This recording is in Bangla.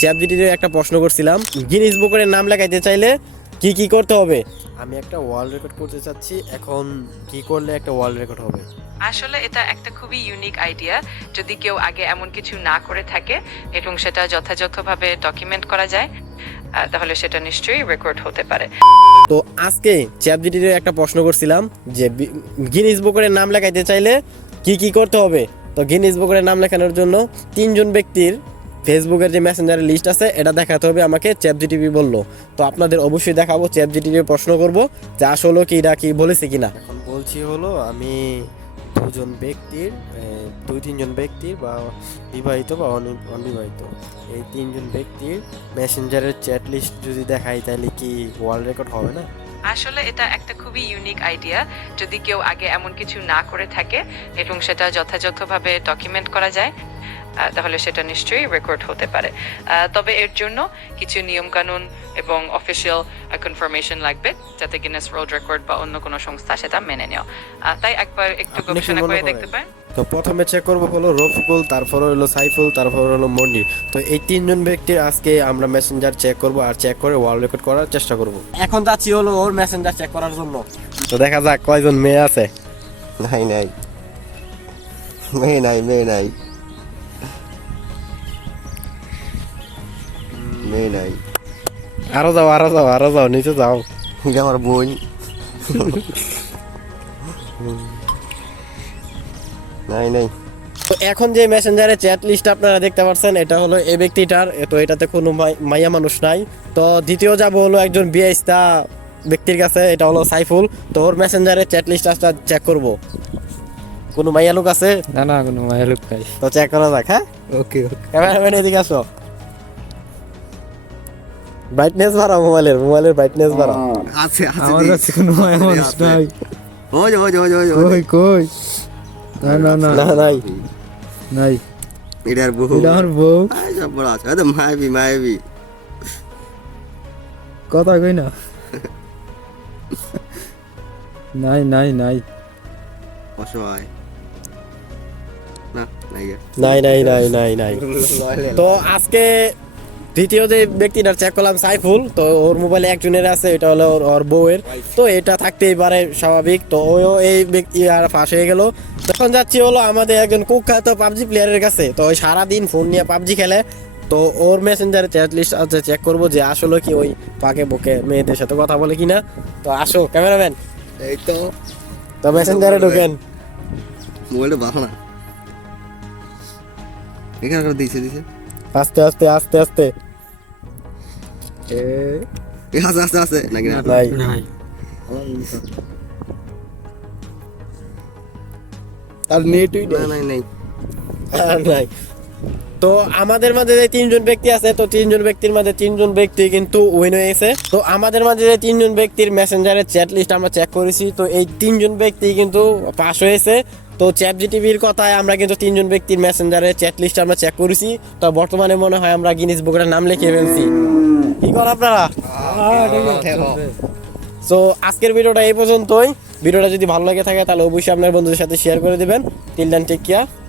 চ্যাটজিপিটির একটা প্রশ্ন করছিলাম, গিনিস বুকের নাম লেখাইতে চাইলে কি কি করতে হবে। আমি একটা ওয়ার্ল্ড রেকর্ড করতে চাচ্ছি, এখন কি করলে একটা ওয়ার্ল্ড রেকর্ড হবে। আসলে এটা একটা খুবই ইউনিক আইডিয়া। যদি কেউ আগে এমন কিছু না করে থাকে এবং সেটা যথাযথভাবে ডকুমেন্ট করা যায়, তাহলে সেটা নিশ্চয়ই রেকর্ড হতে পারে। তো আজকে চ্যাটজিপিটির একটা প্রশ্ন করছিলাম যে গিনিস বুকের নাম লেখাইতে চাইলে কি কি করতে হবে। তো গিনিস বুকের নাম লেখানোর জন্য 3জন ব্যক্তির ফেসবুকের যে মেসেঞ্জারের লিস্ট আছে এটা দেখাতে হবে আমাকে, চ্যাটজিপিটি বললো। তো আপনাদের অবশ্যই দেখাবো, চ্যাটজিপিটি প্রশ্ন করব যে আসলে কি এটা কি বলেছে কিনা। এখন বলছি হলো আমি দুজন ব্যক্তির 2-3জন ব্যক্তির বা বিবাহিত বা অনবিবাহিত এই 3জন ব্যক্তির মেসেঞ্জারের চ্যাট লিস্ট যদি দেখাই তাহলে কি ওয়ার্ল্ড রেকর্ড হবে না? আসলে এটা একটা খুবই ইউনিক আইডিয়া। যদি কেউ আগে এমন কিছু না করে থাকে এবং সেটা যথাযথভাবে ডকুমেন্ট করা যায়, তাহলে সেটা নিশ্চয়ই রেকর্ড হতে পারে। তবে এর জন্য কিছু নিয়মকানুন এবং অফিসিয়াল কনফার্মেশন লাগবে, যাতে গিনেস ওয়ার্ল্ড রেকর্ড বা অন্য কোনো সংস্থা সেটা মেনে নেয়। তাই একবার একটু আপনি কি গবেষণা মনে করে করেন? দেখতে পারেন। তো প্রথমে চেক করবো হলো রফিকুল, তারপর হলো সাইফুল, তারপর হলো মনির। তো এই 3জন ব্যক্তির আজকে আমরা মেসেঞ্জার চেক করব আর চেক করে ওয়ার্ল্ড রেকর্ড করার চেষ্টা করব। এখন যাচ্ছি হলো ওর মেসেঞ্জার চেক করার জন্য। তো দেখা যাক কয়জন মেয়ে আছে। নাই নাই মেয়ে নাই মেয়ে নাই মেয়ে নাই আরো যাও আরো যাও আরো যাও, নিচে যাও। এটা আমার বোন। নাই নাই তো এখন যে মেসেঞ্জারে চ্যাট লিস্ট আপনারা দেখতে পাচ্ছেন এটা হলো এই ব্যক্তিটার, তো এটাতে কোনো মাইয়া মানুষ নাই। তো দ্বিতীয় যাবো হলো একজন বিয়েস্তা ব্যক্তির কাছে, এটা হলো সাইফুল। তো ওর মেসেঞ্জারে চ্যাট লিস্টটা চেক করব, কোনো মাইয়া লোক আছে? না না, কোনো মায়ের লোক নাই। তো চেক করা যাক। হ্যাঁ, ওকে ওকে। ক্যামেরাম্যান এদিকে আসো, ব্রাইটনেস বাড়াও, মোবাইলের ব্রাইটনেস বাড়াও। আছে আছে আমার কাছে কোনো মায়ের মানুষ নাই। ওই যে ওই যে ওই যে ওই যে কই কই? না না না না নাই। নাই, এটার বউ। এটা আমার বউ। আই সব বড় আছে, এই তো মায়াবী মায়াবী। কথা কই না। নাই নাই নাই। অসহায় না নাই গে। নাই নাই নাই নাই নাই। তো আজকে দ্বিতীয় যে ব্যক্তিটা চেক করলাম সাইফুল, তো ওর মোবাইলে একজনের আছে, এটা হলো ওর বউয়ের। তো এটা থাকতেই পারে, স্বাভাবিক। তো ওও এই ব্যক্তি আর ফাঁস হয়ে গেল। তখন যাচ্ছি হলো আমাদের একজন কুখ্যাত পাবজি প্লেয়ারের কাছে। তো ওই সারাদিন ফোন নিয়ে পাবজি খেলে। তো ওর মেসেঞ্জারে চ্যাট লিস্ট আছে, চেক করবো যে আসলে কি ওই পাকে বকে মেয়েদের সাথে কথা বলে কিনা। তো আসো ক্যামেরাম্যান, এই তো তো মেসেঞ্জারে ঢোকেন। মোবাইলটা ভালো না, এখানে করে দিছে দিছে। আস্তে আস্তে আস্তে আস্তে। এই আছে আছে আছে নাকি না? নাই নাই। আর নেটই না নাই নাই নাই। তো আমাদের মাঝে যে 3জন ব্যক্তি আছে, তো 3জন ব্যক্তির মাঝে 3জন ব্যক্তি কিন্তু উইন হয়ে গেছে। তো আমাদের মাঝে যে 3জন ব্যক্তির মেসেঞ্জারের চ্যাট লিস্ট আমরা চেক করেছি, তো এই 3জন ব্যক্তি কিন্তু পাস হয়েছে। তো চ্যাটজিপিটির কথায় আমরা কিন্তু 3জন ব্যক্তির মেসেঞ্জারের চ্যাট লিস্ট আমরা চেক করেছি। তো বর্তমানে মনে হয় আমরা গিনিস বুকের নাম লিখে ফেলছি। কি করেন আপনারা? তো আজকের ভিডিওটা এই পর্যন্তই। ভিডিওটা যদি ভালো লাগে থাকে তাহলে অবশ্যই আপনার বন্ধুদের সাথে শেয়ার করে দিবেন। Till then, take care.